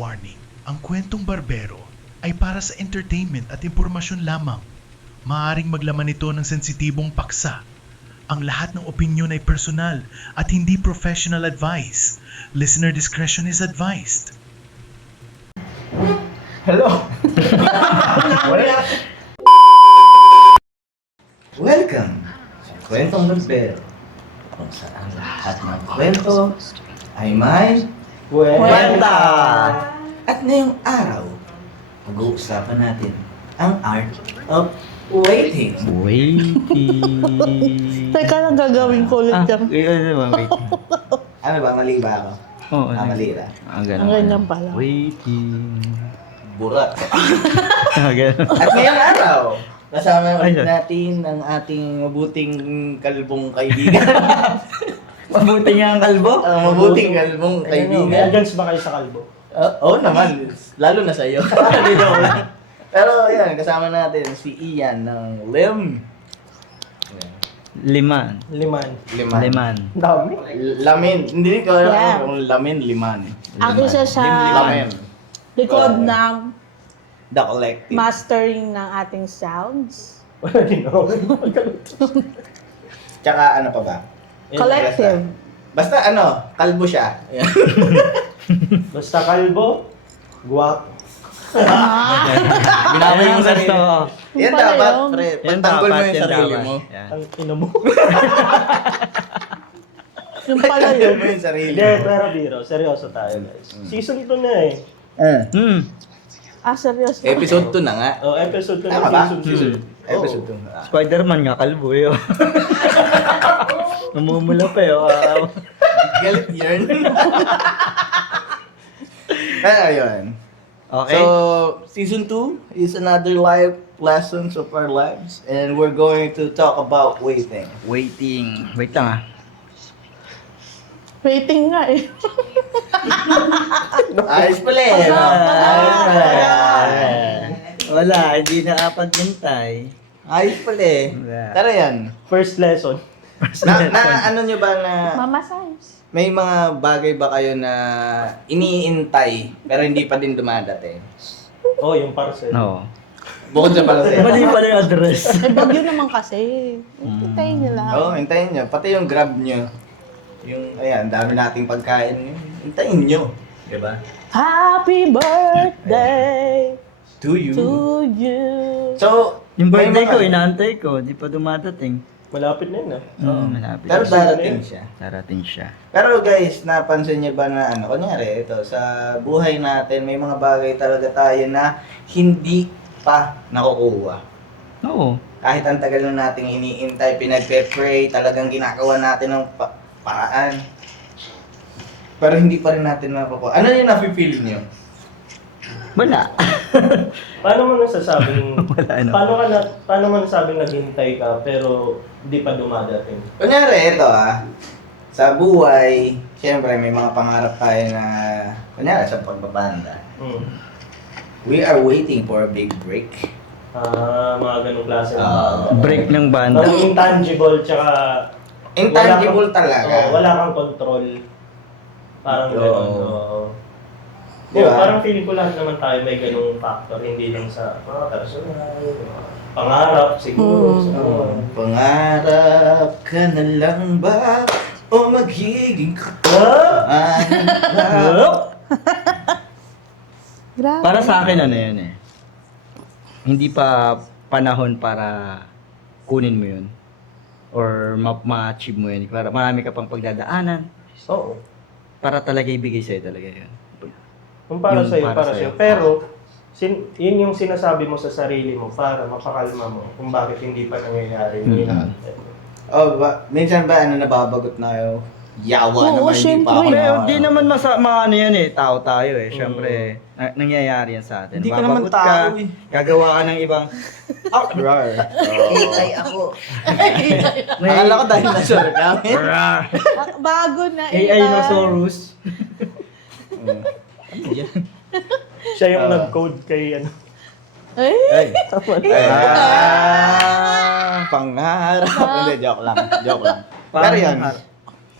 Warning, ang kwentong barbero ay para sa entertainment at impormasyon lamang. Maaaring maglaman ito ng sensitibong paksa. Ang lahat ng opinyon ay personal at hindi professional advice. Listener discretion is advised. Hello! Welcome sa Kwentong Barbero, kung saan lahat ng kwento ay may kwenta! At ngayong araw, pag-uusapan natin ang art of waiting. Waiting. Teka lang, gagawin ko ulit yan. Waiting. Ano ba? Mali ba ako? Oo. Mali na. Ang ganun. Ang ganyan pala. Waiting. Burat. Ang ganun. At ngayong araw, kasama Ay, ulit sorry. natin ang ating mabuting kalbong kaibigan. Mabuti nga ang kalbo. Mabuting kalbong kaibigan. Against ba kayo sa kalbo? Oo naman, lalo na sa'yo. Hindi joke lang. Pero yan, kasama natin si Ian ng Lim. Liman. Liman. Liman. Dami. Lamin. Hindi ko alam Yeah. kung lamin, liman. Ang isa sa Lamin. likod ng The Collective. mastering ng ating sounds. Wala din ako. Tsaka ano pa ba? Collective. Basta ano, kalbo siya. Ayan. Basta kalbo, guwapo. Binaboy Yan yung ang sarili. gusto ko. Yan Pala dapat, yun. pre. Yan Pagtanggol mo dapat, yung yan sarili dapat. mo. Yan. Ang ino mo. Yung pala Pagtanggol yun. mo yung sarili Hindi, mo. pero biro. Seryoso tayo, guys. Season 2 na eh. Ah, seryoso. Episode 2 na nga. Oh, episode 2 Tama na ba? season 2. Episode 2. Spider-Man nga kalbo yun. Namumula pa yun. Galit yun. Kaya yun. Okay. So, season 2 is another life lessons of our lives. And we're going to talk about waiting. Waiting. Wait lang ah. Waiting nga eh. Ayos pala eh. no? Ayos pala. Wala, hindi nakapaghintay. Ayos pala eh. Wala. Tara yan. First lesson. Na ano nyo ba na Mama Simes. may mga bagay ba kayo na iniintay pero hindi pa din dumadating? Oh, yung parcel. No. Bukod sa pala sa'yo. Mali pala yung address. Eh, bagyo naman kasi. Hintayin nyo lang. Oo, hintayin nyo. Pati yung grab nyo. Yung, ayan, dami nating pagkain. Hintayin nyo. Diba? Happy birthday To you. to you. So, Yung may birthday mga- ko, inaantay ko. Di pa dumadating. Malapit na yun ah. Oo, malapit. Pero darating siya. Darating siya. Pero guys, napansin niyo ba na ano, kunyari ito, sa buhay natin, may mga bagay talaga tayo na hindi pa nakukuha. Oo. Kahit ang tagal na nating iniintay, pinagpe-pray, talagang ginagawa natin ng paraan. Pero hindi pa rin natin nakukuha. Ano yung nafe-feel niyo? Wala. Paano mo nasasabing... Wala ano. Paano mo nasasabing naghintay ka pero di pa dumadating? Kunyari, ito sa buhay, siyempre may mga pangarap tayo na, kunyari sa pagbabanda. Hmm. We are waiting for a big break. Mga ganong klase ng Break ng banda. Parang intangible tsaka... Intangible wala talaga. wala kang control. Parang Oo. gano'n. Oo. Di ba? Parang feeling ko lahat naman tayo may ganung factor. Hindi lang sa mga personal, mga pangarap siguro. Pangarap ka na lang ba o magiging Grabe. Para sa akin ano yun eh. Hindi pa panahon para kunin mo yun. Or ma-achieve mo yun. Para marami ka pang pagdadaanan. Oo. Para talaga ibigay sa'yo talaga yun. Kung para Yung sa'yo, para para sa'yo. sa'yo. Pero, yun yung sinasabi mo sa sarili mo para mapakalma mo kung bakit hindi pa nangyayari. Oh, minsan ba ano nababagot na yung yawa Oo, naman hindi syempre. pa ako Pero na- di naman ano yan eh. Tao tayo eh. Siyempre, nangyayari yan sa atin. Hindi ka naman Babagot tao eh. Gagawa ka ng ibang... Hitay ako. Akala ko dahil nasa kami. Ah, bago na AI Dinosaurus. Siya yung nag-code kay ano. Ay, Pangarap. Hindi, joke lang. Joke lang. Pero yan.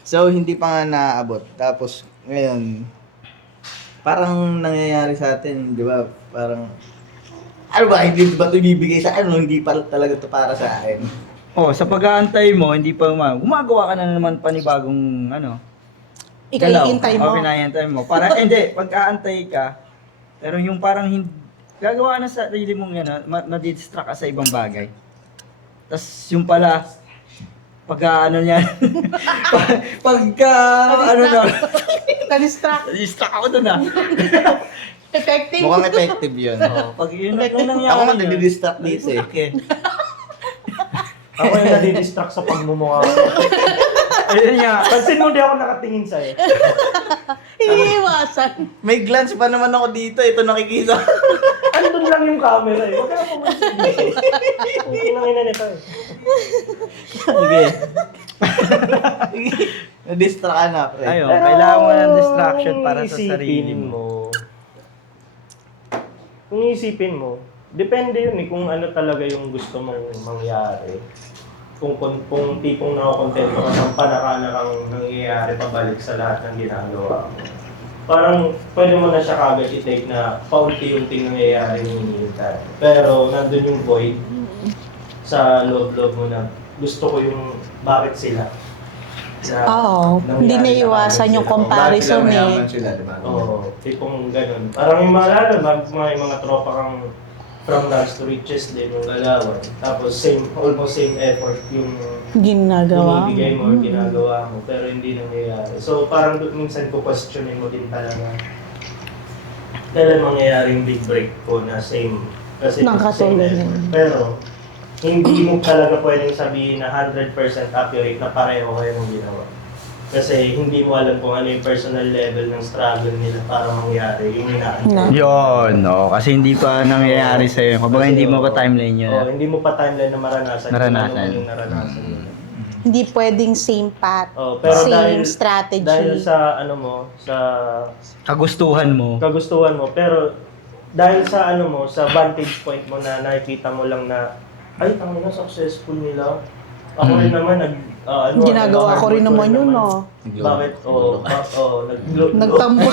So, hindi pa nga naabot. Tapos, ngayon, parang nangyayari sa atin, di ba? Parang, ano ba, hindi ba ito ibibigay sa akin? Hindi pa talaga ito para sa akin. Oh, sa pag-aantay mo, hindi pa gumagawa ka na naman panibagong Ikaw galaw. iintay mo. O, pinahintay mo. Para, hindi, pag-aantay ka, pero yung parang hindi, gagawa ka na sa sarili mong na-distract ka sa ibang bagay. Tapos yung pala, pagka niya, pagka, Na-distract. distract ako dun Effective. Mukhang effective yun. Oh, pag yun na nangyari. Ako nga nadidistract dito eh. Okay. Ako yung nadidistract sa pagmumukha. Ayun nga. Pansin mo, di ako nakatingin sa'yo. Iniiwasan. May glance pa naman ako dito. Ito nakikita. Andun lang yung camera eh. Huwag ka na pumunsin dito. Ang kinangina nito eh. Sige. Nadistract ka na, pre. Ayun, kailangan mo ng distraction para sa sarili mo. Kung isipin mo, depende yun eh kung ano talaga yung gusto mong mangyari. Kung tipong nakakontento ka sa panakarakang nangyayari pabalik sa lahat ng ginagawa mo. Parang pwede mo na siya kagad i-take na paunti-unting nangyayari yung hinihintay. Pero nandun yung void sa loob-loob mo na gusto ko yung bakit sila. Oo. Hindi naiwasan yung comparison eh. Sila, diba? Oo, tipong ganun. Parang yung mga lalo, mga tropa kang from rags to riches din yung galawan. Tapos almost same effort yung Ginagawa. binibigay mo or ginagawa mo, pero hindi nangyayari. So parang minsan ko questionin mo din talaga. Kailan mangyayari yung big break ko na same, kasi Nang same katulad effort. yun. Pero hindi mo talaga pwedeng sabihin na 100% accurate na pareho kayo ng ginawa. Kasi hindi mo alam kung ano yung personal level ng struggle nila para mangyari yung inaantay. Yun, no. Kasi hindi pa nangyayari sa'yo. Kumbaga hindi mo pa timeline yun. Hindi mo pa timeline na maranasan. Naranasan. Kung ano yung naranasan nila. Hindi pwedeng same path. Pero Same strategy. Dahil sa sa Kagustuhan mo. kagustuhan mo, pero dahil sa sa vantage point mo na nakikita mo lang na ay, tangina successful nila. Ako rin naman Ginagawa ko rin naman yun, no? Bakit? Nagtampo.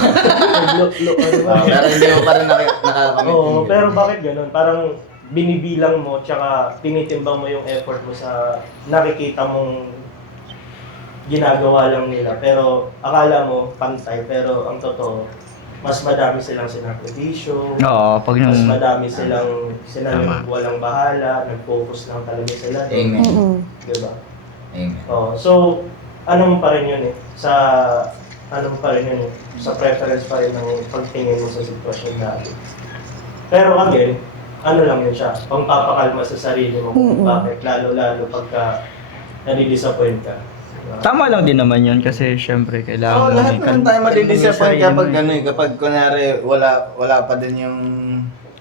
Pero hindi mo pa rin nakakamit. Oo, pero bakit ganun? Parang binibilang mo, tsaka tinitimbang mo yung effort mo sa nakikita mong ginagawa lang nila. Pero akala mo pantay, pero ang totoo, mas madami silang sinakripisyo, Oo, pag mas nung... madami silang Tama. walang bahala, nag-focus lang talaga sila. Amen. Mm-mm. Diba? Amen. So, ano pa rin yun eh, sa preference pa rin ng pagtingin mo sa sitwasyon natin. Pero again, ano lang yun siya, pangpapakalma sa sarili mo kung bakit, lalo-lalo pagka nadi-disappoint ka. Diba? Tama lang din naman yun kasi syempre kailangan Lahat naman tayo madidisappoint kapag gano'n. kapag kunyari wala pa din yung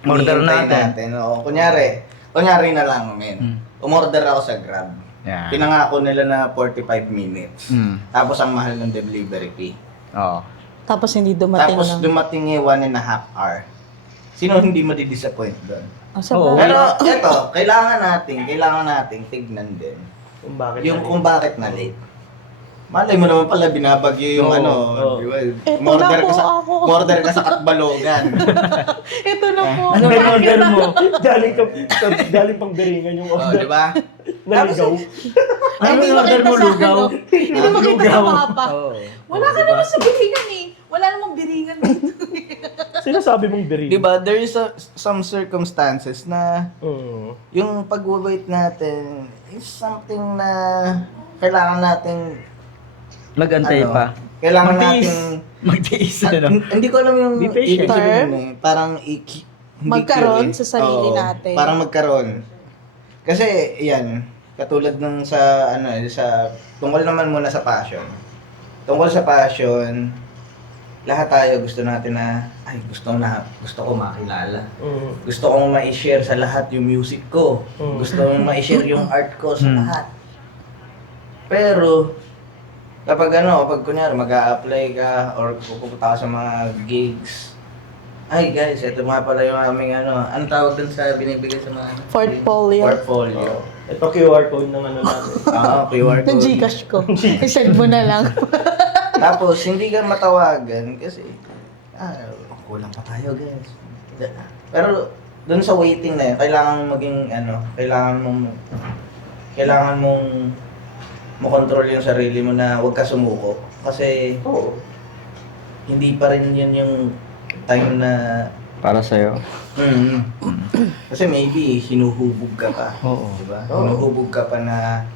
Order hinihintay natin. Oo, kunyari na lang, men. Umorder ako sa Grab. Yeah. Pinangako nila na 45 minutes. Tapos ang mahal ng delivery fee. Oo. Tapos hindi dumating Tapos lang. dumating yung 1.5 hour. Sino hindi madidisappoint doon? Oo. Pero eto, kailangan nating tignan din Kung bakit kung bakit na late. Malay mo naman pala binabagyo yung Oo. di ba? Eto na po ako. Umorder ka sa Katbalogan. Ito na po. Ano yung order mo? Galing pang biringan yung Oh, order. di ba? Naligaw. Ano yung order mo, lugaw? Hindi mo makita sa mapa. Oo. Wala ka naman sa biringan eh. Wala namang biringan dito. Sinasabi mong biringan. Di ba? There is some circumstances na yung pag-wait natin is something na kailangan nating Mag-antay pa. Kailangan Magtiis. nating Magtiis, ano? hindi ko alam yung Be patient. ibig sabihin Term? eh. Parang hindi Magkaroon cure. sa sarili Oo, natin. Parang magkaroon. Kasi yan, katulad ng sa tungkol naman muna sa passion. Tungkol sa passion, lahat tayo gusto natin na gusto ko makilala. Gusto kong ma-share sa lahat yung music ko. Gusto kong ma-share yung art ko sa lahat. Pero kapag kunyari mag-a-apply ka or pupunta ka sa mga gigs, ay guys, ito nga pala yung aming anong tawag dun sa binibigay sa mga Portfolio. Portfolio. Ito QR code ng natin. QR Ng code. Gcash ko. I-send mo na lang. Tapos, hindi ka matawagan kasi, kulang pa tayo guys. Pero doon sa waiting na yun, kailangan mong makontrol yung sarili mo na huwag ka sumuko. Kasi Oo. hindi pa rin yun yung time na Para sa'yo. Kasi maybe hinuhubog ka pa. Oo. Diba? Oo. Hinuhubog ka pa na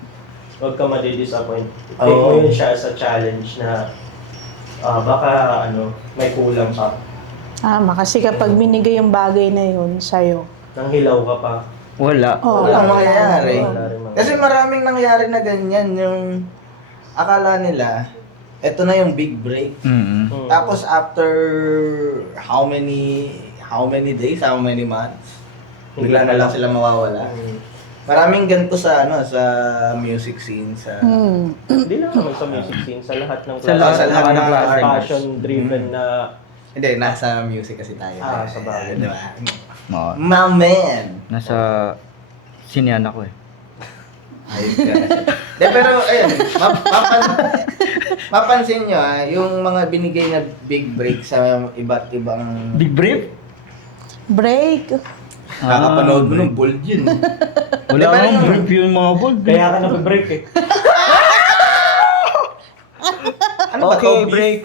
Huwag ka madi-disappoint. Take Oo. mo yun siya as a challenge na baka may kulang pa. Tama, kasi kapag binigay yung bagay na yun sa'yo. Nang hilaw ka pa. Wala. Oo. walang mangyayari. Wala rin mga- Kasi maraming nangyari na ganyan yung akala nila eto na yung big break. Mm. Tapos after how many days, how many months, bigla na lang sila mawawala. Mm. Maraming ganito sa sa music scene sa Hmm. Hindi lang naman sa music scene, sa lahat ng Sa lahat ng mga klase. passion-driven na Hindi, nasa music kasi tayo. Sa bagay. Di ba? Oo. My man! Nasa sinehan ako eh. Ayun ka. De, pero ayun, mapansin nyo yung mga binigay na big break sa iba't ibang Big brief? Break. kakapanood mo ng bold yun. Wala Di ba akong yung- brief yung mga bold. kaya ka nag-break eh. Ano ba Okay, to? break.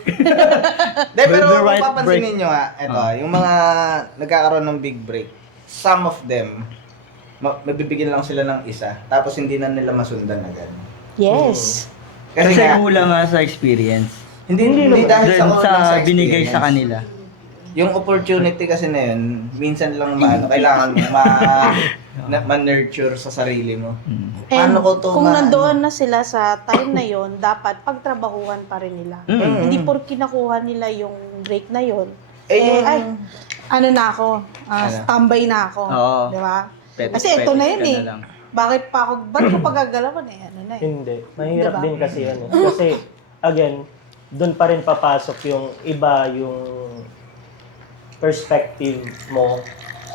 De, pero With the kung right papansinin break. nyo ito, yung mga nagkakaroon ng big break, some of them, mabibigyan lang sila ng isa, tapos hindi na nila masundan agad. Yes. Kasi nga, kulang nga sa experience. hindi dahil Then kulang sa binigay experience. sa kanila. Yung opportunity kasi na yun, minsan lang kailangan mo ma-nurture sa sarili mo. And Paano ko to kung ma- nandoon na sila sa time na yon, dapat pagtrabahuhan pa rin nila. Mm. Hindi porke nakuha nila yung break na yon. yung- Ano na ako, Ano? standby na ako. Oo. Di ba? Petis- Kasi ito na yun petis ka eh. na lang. Ba't ko pagagalawan eh? Ano na eh. Hindi. Mahirap Diba? din kasi yan eh. Kasi, again, doon pa rin papasok yung iba, yung perspective mo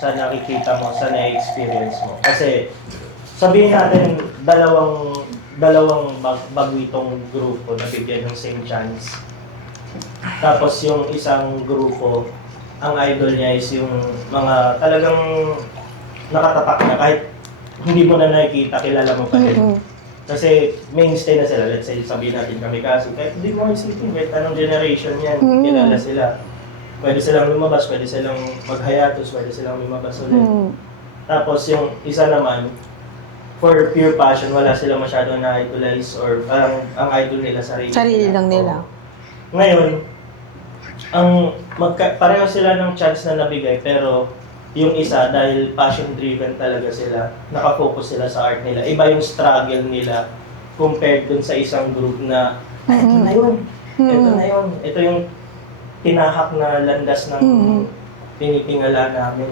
sa nakikita mo, sa na-experience mo. Kasi, sabihin natin, dalawang bagwitong grupo na bigyan ng same chance. Tapos yung isang grupo, ang idol niya is yung mga talagang nakatapak na kahit hindi mo na nakikita, kilala mo pa rin. Mm-mm. Kasi mainstay na sila, let's say sabihin natin kami kasi, kahit hindi mo isipin, kahit anong generation yan, kilala sila. Pwede silang lumabas, pwede silang mag-hiatus, pwede silang lumabas ulit. Mm. Tapos yung isa naman, for pure passion, wala silang masyado na-idolize or parang ang idol nila Sarili lang nila. Oo. Ngayon, pareho sila ng chance na nabigay pero yung isa dahil passion-driven talaga sila, nakafocus sila sa art nila. Iba yung struggle nila compared dun sa isang group na ito na yun, ito na yun, ito yung tinahak na landas ng tinitingala namin.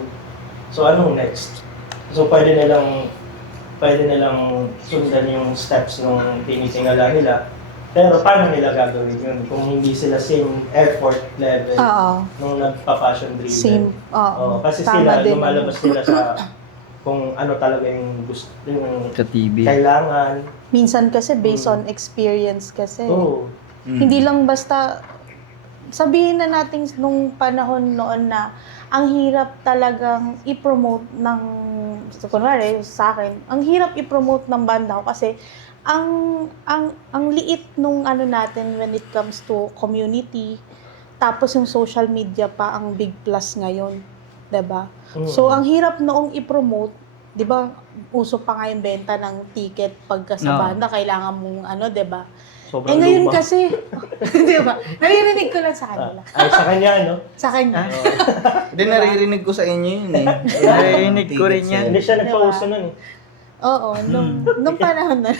So anong next? So pwede nilang sundan yung steps ng tinitingala nila. Pero paano nila gagawin yun kung hindi sila same effort level Oo. nung nagpa-passion driven? Same. Oo. Kasi Tama sila, din. lumalabas sila sa kung ano talaga yung gusto, yung Sa TV. kailangan. Minsan kasi based on experience kasi. Oo. Hindi lang basta, sabihin na natin nung panahon noon na ang hirap talagang i-promote ng, so, kunwari sa akin, ang hirap i-promote ng banda ko kasi ang liit nung ano natin when it comes to community, tapos yung social media pa ang big plus ngayon, 'di ba? So ang hirap noong i-promote, 'di ba? Uso pa nga yung benta ng ticket pagka sa No. banda, kailangan mong ano, 'di ba? Sobrang Ngayon luma. kasi, 'di ba? Naririnig ko lang sa kanila. Ay, sa kanya, no? Sa kanya. Hindi, naririnig ko sa inyo yun eh. Narinig ko rin yan. Hindi siya nagpauso nun eh. Oo, nung panahon na.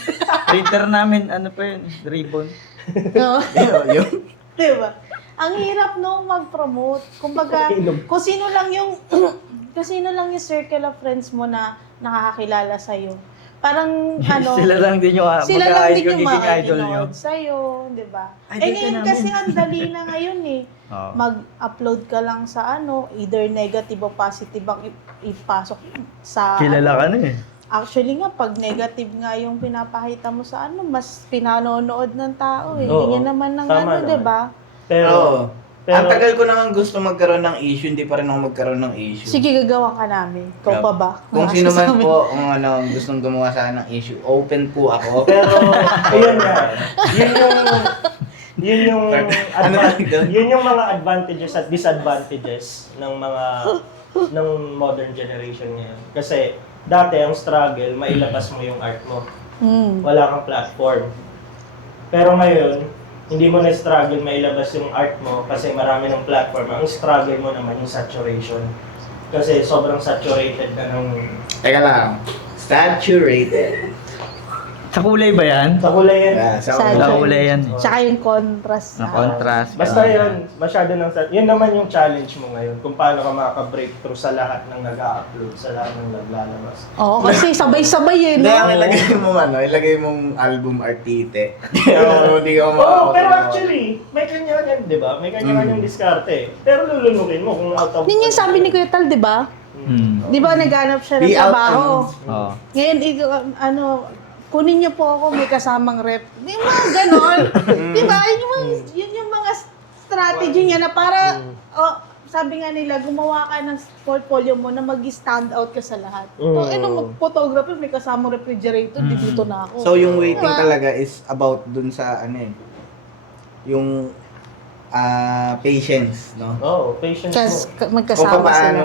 Printer namin, ano pa yun, ribbon. Oo. Yung, Diba? Ang hirap nung mag-promote. Kumbaga, kung sino lang yung circle of friends mo na nakakakilala sa'yo. Parang, ano, Sila lang din yung sila lang din yung magiging idol nyo. makikinood sa'yo, di ba? Idol ka Ngayon namin. kasi ang dali na ngayon eh. Oo. Mag-upload ka lang sa either negative o positive ang ipasok sa Kilala ka na eh. Actually nga, pag negative nga yung pinapakita mo sa mas pinanonood ng tao eh. Oo. Yan naman ng Tama di naman. ba? Pero, Oo. Ang tagal ko naman gusto magkaroon ng issue, hindi pa rin ako magkaroon ng issue. Sige, gagawa ka namin. Ikaw pa ba? Kung Mga sino man sasabi. po kung gustong gumawa sa akin ng issue, open po ako. Pero, ayun nga, yun yung Ano tawag doon? yun yung mga advantages at disadvantages ng modern generation ngayon. Kasi dati ang struggle, mailabas mo yung art mo. Wala kang platform. Pero ngayon, hindi mo na struggle mailabas yung art mo kasi marami ng platform. Ang struggle mo naman yung saturation. Kasi sobrang saturated na ng... Teka lang. Saturated. Sa kulay ba yan? Sa kulay yan. Sa Sa Sa kulay yan eh. Tsaka yung contrast. Na contrast. Basta yun, masyado ng... Yun naman yung challenge mo ngayon. Kung paano ka makaka-breakthrough sa lahat ng nag-a-upload, sa lahat ng naglalabas. Oo, kasi sabay-sabay eh, Hindi, no? ang ilagay mong album artite. Hindi ka Oo, pero actually, may kanya-kanya, di ba? May kanya-kanyang diskarte. Pero lulunukin mo kung out of... Yun yung sabi ni Kuya Tal, di ba? Di ba naghanap siya ng Be out trabaho? Oo. Ngayon, kunin niyo po ako, may kasamang rep. Di ba, ganon? Di ba? Yun yung mga strategy niya na para, sabi nga nila, gumawa ka ng portfolio mo na mag-stand out ka sa lahat. So, mag-photographer, may kasamang refrigerator, dito na ako. So yung waiting Diba? talaga is about dun sa yung patience, no? Oo, patience Kasi mo. Kung magkasama sila.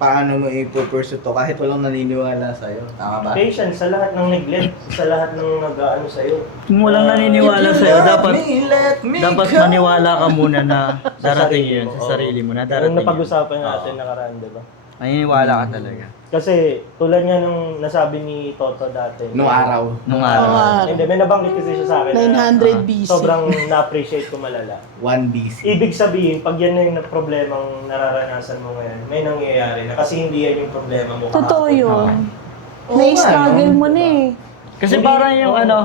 paano mo ipupursue to kahit walang naniniwala sa'yo. Tama ba? Patience sa lahat ng neglect, sa lahat ng nag-ano sa'yo. Kung walang naniniwala If you sa'yo, love dapat me, let me dapat go. maniwala ka muna na darating sarili yun mo, sa oo. sarili mo, na Yung darating yun. napag-usapan natin nakaraan, di ba? Maniniwala ka talaga. Kasi tulad nga nung nasabi ni Toto dati. Nung araw. Nung araw. Hindi, may nabanggit kasi siya sa akin na 900 BC. sobrang na-appreciate ko malala. 1 BC. Ibig sabihin, pag yan na yung problemang nararanasan mo ngayon, may nangyayari na kasi hindi yan yung problema mo kahapon. Totoo yun. Oo Na-struggle nga, no? mo na eh. Kasi Hindi, parang yung oo.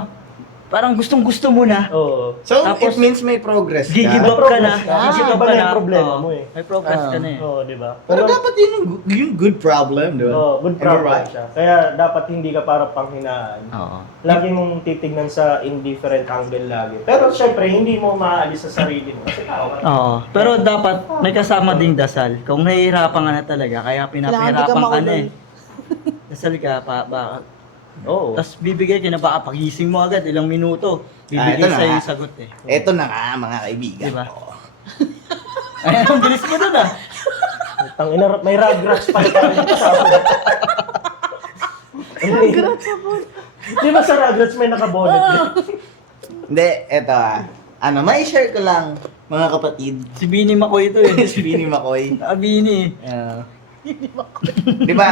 parang gustong-gusto mo na. Oo. So, Tapos, it means may progress ka. Gigib up ka na. Kasi Gigib up iba ka na na. yung problema Oo. mo eh. May progress ka na eh. Oo, di ba? Pero dapat yun yung good problem, di ba? Oo, good Am I problem right? siya. Kaya dapat hindi ka para panghinaan. Oo. Lagi mong titignan sa indifferent angle lagi. Pero syempre, hindi mo maaalis sa sarili mo. Kasi tao ka. Oo. Pero dapat may kasama ding dasal. Kung nahihirapan ka na talaga, kaya pinapahirapan ka na maulol. eh. Dasal ka, baka. Oo. Tapos bibigay ka na baka pagising mo agad, ilang minuto. ito Bibigay na sa'yo nga. yung sagot eh. Eto na nga, mga kaibigan. Diba? Oo. Ay, ang bilis mo dun ah. Tangina, may rugrats pa rin tayo sa Rugrats sa Di ba sa rugrats may nakabonet? Hindi, eto may share ko lang, mga kapatid. Si Bini Makoy ito eh. Si Vinnie McCoy. Bini. Di ba,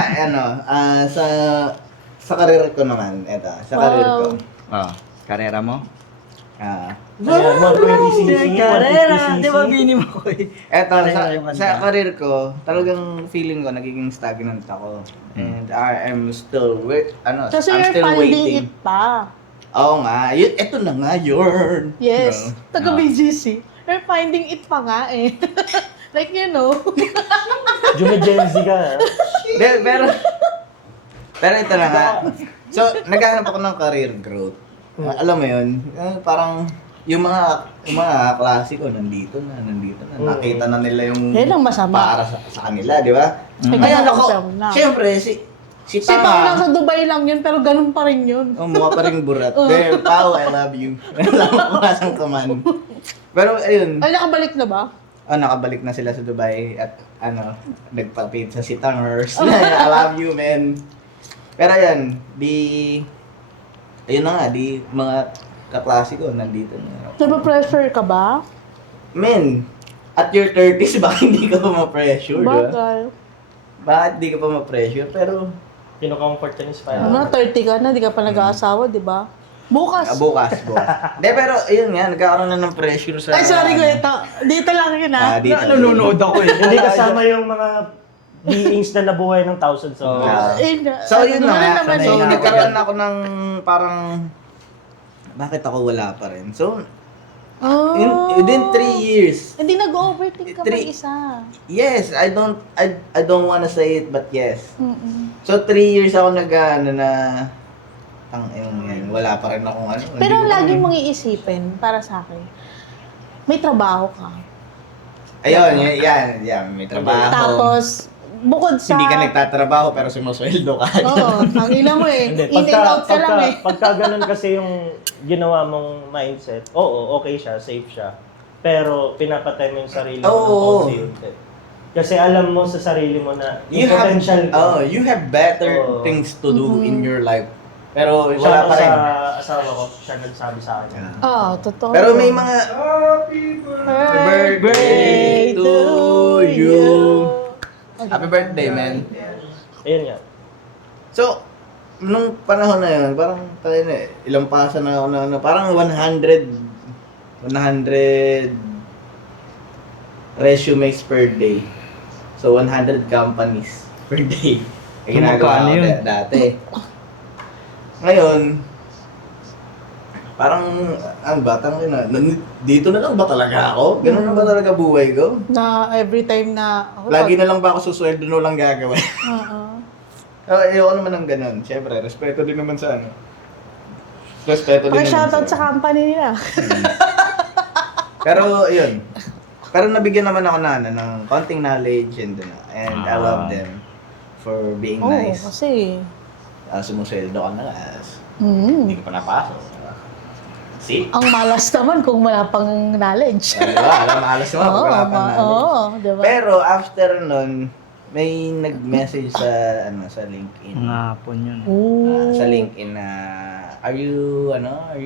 sa karir ko naman, sa karir ko. Oh, karera mo? Ayan, 120cc, Karera! 150cc. Di ba Bini Makoy? Eto, Karera yung kanta. sa karir ko, talagang feeling ko, nagiging stagnant ako. And I am still, Kasi I'm you're still finding waiting. it pa. Oo nga, eto na nga yun. Yes. No? Taga BGC. You're finding it pa nga eh. Like, Jumegenzi ka. ha? Pero ito na nga. So, naghahanap ako ng career growth. Alam mo yun, parang yung mga klase ko nandito na. Nakita na nila yung Yan ang masama. para sa kanila, di ba? Ay, Kaya ganun ako, ang na. siyempre, si Si Pao nasa Tanga, Dubai lang yun, pero ganun pa rin yun. mukha pa rin burat. Pero, Pao, I love you. Alam mo kung nasaan ka man. Pero, ayun. Ay, nakabalik na ba? Nakabalik na sila sa Dubai at nagpa-pizza si Tangers. I love you, man. Pero ayun, ayun na nga, mga kaklase ko nandito na. Napapressure ka ba? Men, at your 30s, baka hindi ka pa ma-pressure, di ba? Bagay. Bakit hindi ka pa ma-pressure? Pero, Kinocomfort ka ni Spider. 30 ka na, di ka pa nag-aasawa, di ba? Bukas. bukas. Hindi, pero ayun nga, nagkakaroon na ng pressure sa... Ay, sorry ko ito. Dito lang yun Dito. Nanonood ako eh. Hindi kasama yung mga beings na nabuhay ng thousands of years. So, yun na nga. naman So, eh. nagkaroon ako ng parang... Bakit ako wala pa rin? So, within 3 years, Hindi nag-overthink ka Three- mag-isa. yes, I don't wanna say it, but yes. Mm-mm. So, 3 years ako wala pa rin akong Pero hindi ko lagi pa- mong iisipin, para sa akin, may trabaho ka. Ayun, yan, may trabaho. Tapos, bukod sa... Hindi ka nagtatrabaho pero sumusweldo ka. Oo, ang ina mo eh. Hindi, In and out ka lang eh. Pagka ganun kasi yung ginawa mong mindset, oo, okay siya, safe siya. Pero pinapatay mo yung sarili mo ng Oo. konti-unti. Kasi alam mo sa sarili mo na You yung potential mo. you have better Oo. things to do in your life. Pero Siya wala pa rin. sa asawa ko, siya nagsabi sa akin. Oo, totoo. Pero may mga Happy birthday to you. Happy birthday, man. Ayun nga. So, nung panahon na yun, parang tayo na ilang pasa na ako na parang 100 resumes per day. So, 100 companies per day. Ay, ginagawa Magkano ko yun? dati. Ngayon, parang, ang batang yun dito na lang ba talaga ako? Ganun na ba talaga buhay ko? Na every time na... Lagi na lang ba ako susweldo no lang gagawin? Oo. Ayoko naman ng ganun. Siyempre, respeto din naman sa ano. Respeto din naman Paki-shoutout sa company nila. Pero, yun. Pero nabigyan naman ako ng konting knowledge and I love them for being Oo, nice. kasi... Sumusweldo ka na. Mm, Hindi ka pa napasok. See? ang malas naman kung wala pang knowledge. Diba? Alam, alas naman pag wala pang knowledge. Oo, diba? Pero after nun, may nag-message sa LinkedIn. Mga hapon yun. Ooh. Sa LinkedIn na are you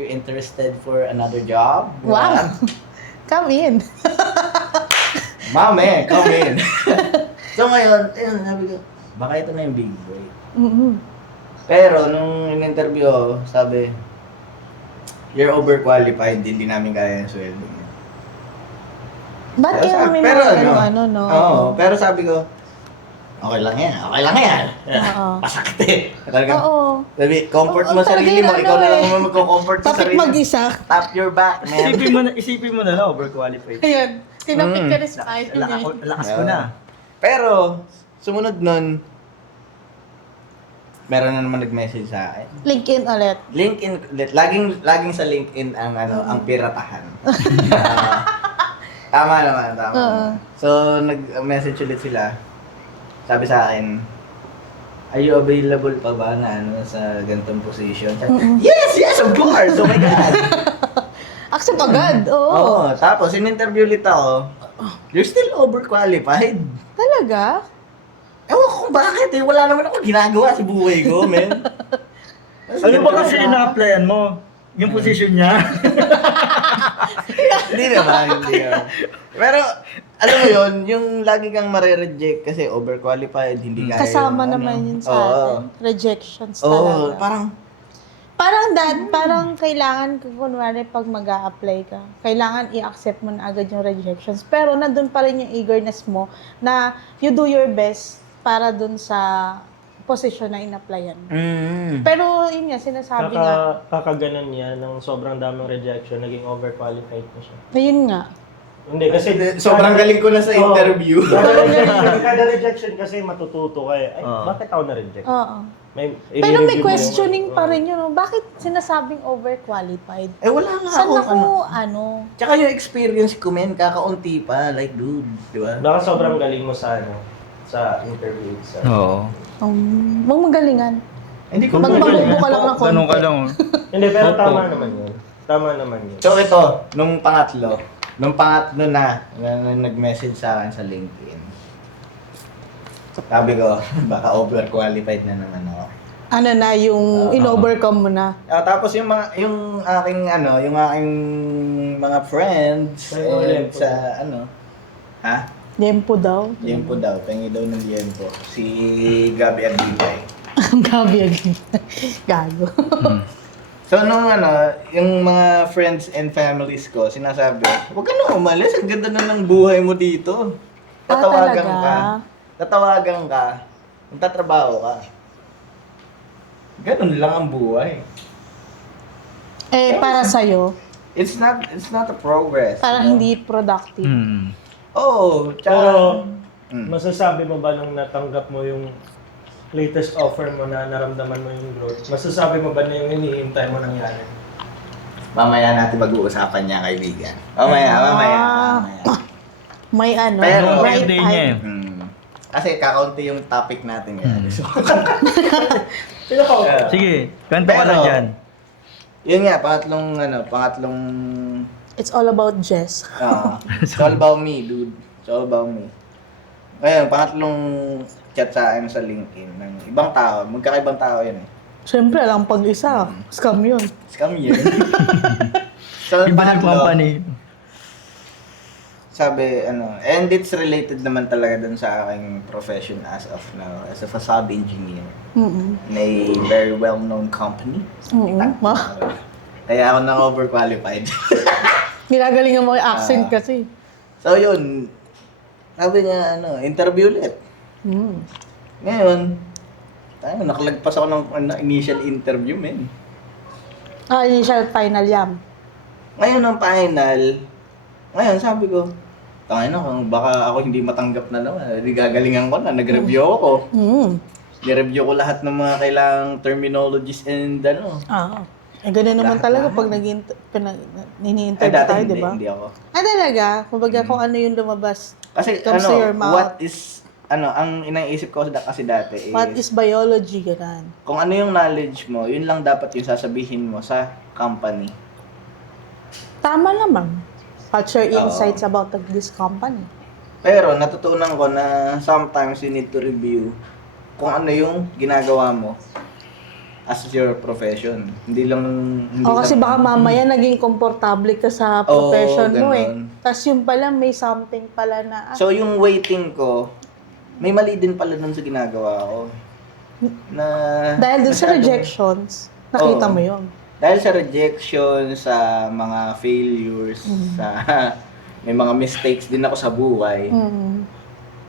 interested for another job? Wow! Come in. Mame, come in. So ngayon, ayun, sabi ko, baka ito na yung big boy. Mm-hmm. Pero nung in-interview ako, sabi, you're overqualified, hindi namin kaya yung sweldo niya. Ba't kaya kami ano, no? Oo, pero sabi ko, okay lang yan. Oo. Pasakit eh. Talaga, Oo. sabi, comfort Oo, mo sarili mo, talaga, ikaw na lang eh. mo magko-comfort sa Bakit sarili. mag-isa? Tap your back, man. Isipin mo na lang, overqualified. Ayun. Tinapit ka rin sa Lakas, item eh. lakas ko na. Pero, sumunod nun, meron na naman nag-message sa akin. LinkedIn ulit. LinkedIn, laging sa LinkedIn ang ang piratahan. Tama naman. Oo. So, nag-message ulit sila. Sabi sa akin, are you available pa ba na sa ganitong position? Yes, of course! Oh my God! Accept agad, oo. Oo, tapos in-interview ulit ako, you're still overqualified. Talaga? Ewan ko kung bakit eh, wala naman ako ginagawa sa buhay ko, men. Ano ba kasi ina-applyan mo? Yung position niya? Hindi naman. Pero, alam mo yun, yung lagi kang mare-reject kasi overqualified, hindi kaya Kasama yung, naman yun sa Oo. atin. Rejections Oo, talaga. parang, Parang kailangan, kunwari pag mag apply ka, kailangan i-accept mo na agad yung rejections. Pero nandun pa rin yung eagerness mo na you do your best para dun sa posisyon na in-applyan mo. Pero yun nga, sinasabi nga, Kakaganan niya ng sobrang daming rejection, naging overqualified na siya. ayun nga. Hindi, kasi... sobrang galing ko na sa Oo. interview. Kada rejection kasi matututo ka eh. Ay, Oo. bakit ako na-reject? Oo. May, Pero may i-review mo questioning yung- pa rin yun. No? Bakit sinasabing overqualified? Eh, wala nga Saan ako, ako, Tsaka yung experience ko, men, kakaunti pa. Like, dude, di ba? Baka sobrang galing mo sa sa interview. Sa... Oo. Huwag magalingan. Hindi ko Magbago ka lang ng konti. Ganun ka lang. Hindi, pero Opo. tama naman yun. Tama naman yun. So, ito, nung pangatlo na nag-message sa akin sa LinkedIn. Sabi ko, baka overqualified na naman ako. Ano na, yung in-overcome mo na. Tapos yung aking mga friends Ay, and Liempo. sa ha? Liempo daw. Liempo daw, pengi daw ng Liempo. Si Gabi Agbigay. Ang gabi agad. Gago. So nung yung mga friends and families ko, sinasabi, huwag ka na umalis, ang ganda na ng buhay mo dito. Tatawagan talaga? ka. Tatawagan ka. Magtatrabaho ka. Ganun lang ang buhay. Eh, para sa'yo, It's not a progress. parang you know? hindi productive. Oo, tsaka... Pero, Mm. masasabi mo ba nung natanggap mo yung latest offer mo na naramdaman mo yung growth? Masasabi mo ba na yung hinihintay mo nangyari? Mamaya natin mag-uusapan niya, kaibigan. Mamaya. May ano, Pero- right Birthday niya eye. eh. Kasi kakaunti yung topic natin ngayon. So, Sige, kwento ka Pero- na dyan. yun nga, pangatlong It's all about Jess. it's all about me, dude. It's all about me. Ngayon, pangatlong chat sa akin sa LinkedIn ng ibang tao, magkakaibang tao yun eh. Siyempre, lang pag-isa. Scam yun. Scam yun. So, Iba ng pangatlo, company. sabi, and it's related naman talaga dun sa aking profession as of now, as a facade engineer Mm-mm. in a very well-known company. Kaya ako na overqualified. Ginagalingan mo yung accent kasi. So yun, sabi niya, interview ulit. Mm. Ngayon, nakalagpas ako ng initial interview, men. Initial final yam. Ngayon ang final, ngayon sabi ko, tangina kung baka ako hindi matanggap na naman, di gagalingan ko na, nag-review ako. Mm. Ni-review ko lahat ng mga kailangang terminologies and Ganun naman Lahat talaga naman. pag Ay, nini-interview dati tayo, hindi, di ba? hindi ako. Talaga? Kumbaga kung ano yung lumabas. Kasi Comes to your mouth. what is, ang inaisip ko kasi dati What is biology, ganun. kung ano yung knowledge mo, yun lang dapat yung sasabihin mo sa company. Tama naman. What's your Oo. insights about this company? Pero natutunan ko na sometimes you need to review kung ano yung ginagawa mo as your profession. Hindi lang Kasi baka mamaya naging komportable ka sa profession mo eh. ganun. Tapos yung pala may something pala na So yung waiting ko, may mali din pala nun sa ginagawa ko. Na dahil dun sa masyadong- rejections, nakita Oo. mo yun. Dahil sa rejection, sa mga failures, sa may mga mistakes din ako sa buhay. Mm.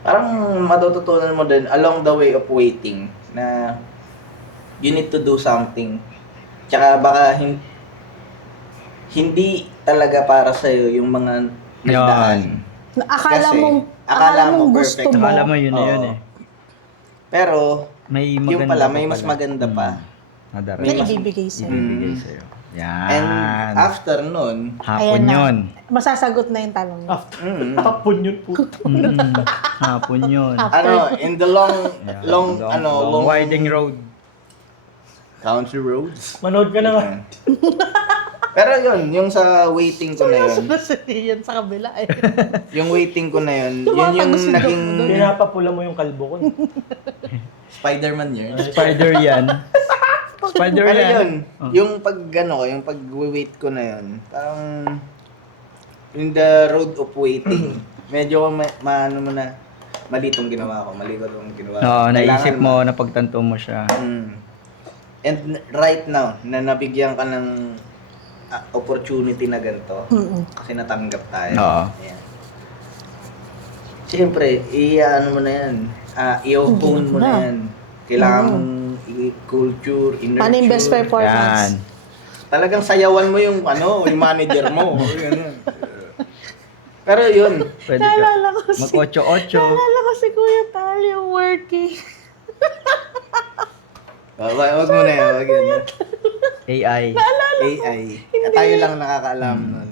Parang matututunan mo din along the way of waiting na you need to do something. Tsaka baka hindi talaga para sa'yo yung mga nagdaan. Akala Kasi, mong, akala mo gusto perfect. mo. Akala mo yun na yun Oo. eh. Pero, May yung maganda pala, pa may mas maganda pa. Nadara. May ibibigay sa'yo. Ibibigay sa'yo. Yan. And after nun, Hapon Ayan na. yun. Masasagot na yung tanong mo. Hapon yun po. Hapon yun. in the long, Yeah, long winding road. country roads. Manood ka na nga. Pero yun, yung sa waiting ko na yun, Yan sa kabila eh. yung waiting ko na yun, yun yung Tumatagos yung naging doon. Pinapapula mo yung kalbo ko. Spider-Man yun. Spider yan. Spider Pero yan. yun, yung yung pag-wait ko na yun, parang in the road of waiting, medyo maano mo na, mali itong ginawa ko, mali ko itong ginawa ko. Oo, naisip Kailangan mo, napagtanto mo siya. And right now, na nabigyan ka ng opportunity na ganito, kasi natanggap tayo. Oo. Ayan. Siyempre, ano mo na yan, i-hone mo na yan. Kailangan mong i-culture, i-nurture. Paano yung best performance? Yan. Talagang sayawan mo yung yung manager mo. Ganun. Pero yun, Pwede ka. Naalala ko si, Mag-8-8. naalala ko si Kuya Tal yung working. wag mo na yan, wag yun. AI. AI. Tayo lang nakakaalam nun.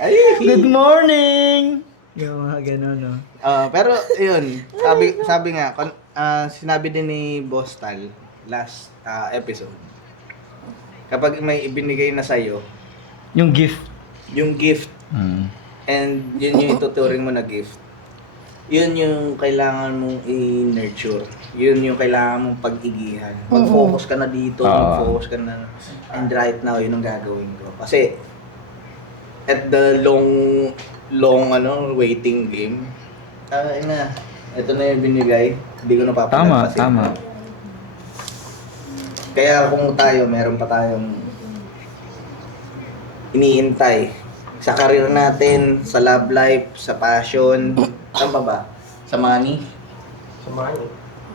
Ay! Good morning! Yung mga gano'n, no? Pero yun, sabi nga, sinabi din ni Boss Tal last episode, kapag may ibinigay na sa'yo, Yung gift. yung gift, and yun yung ituturing mo na gift, yun yung kailangan mong i-nurture. Yun yung kailangan mong pag-igihan. Mag-focus ka na dito, mag-focus ka na. And right now, yun ang gagawin ko. Kasi, at the long waiting game, ito na yung binigay. Hindi ko napapalagpasin. Tama. Kaya kung tayo, meron pa tayong iniintay sa career natin, sa love life, sa passion, saan pa ba? Sa money? Samahan mo.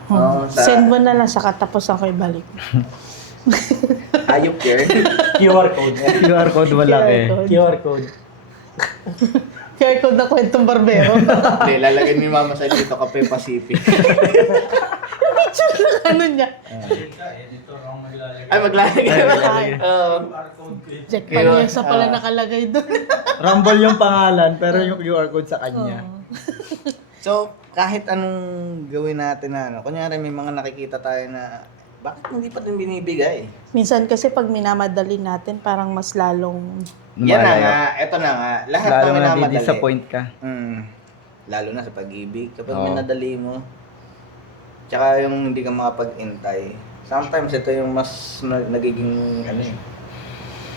Oo, sa Send mo na lang sa katapusan ko ibalik. ayop care. QR code. QR code wala eh. QR code. QR code na kwentong barbero. Hindi, lalagyan ni Mama sa dito, Kape Pacific. Picture na ano niya. Editor, Ay, maglalagay. Maglalagay. Oo. Jack Kaya, Panyesa pala nakalagay doon. Rumble yung pangalan, pero yung QR code sa kanya. So, kahit anong gawin natin na, ano, kunyari may mga nakikita tayo na, bakit hindi pa din binibigay? Minsan kasi pag minamadali natin, parang mas lalong... Yan na nga, eto na nga. Lahat Lalo ng na minamadali. di-disappoint ka. Lalo na sa pag-ibig. Kapag Oo. minadali mo, tsaka yung hindi ka makapag-intay, sometimes ito yung mas nagiging, ano eh,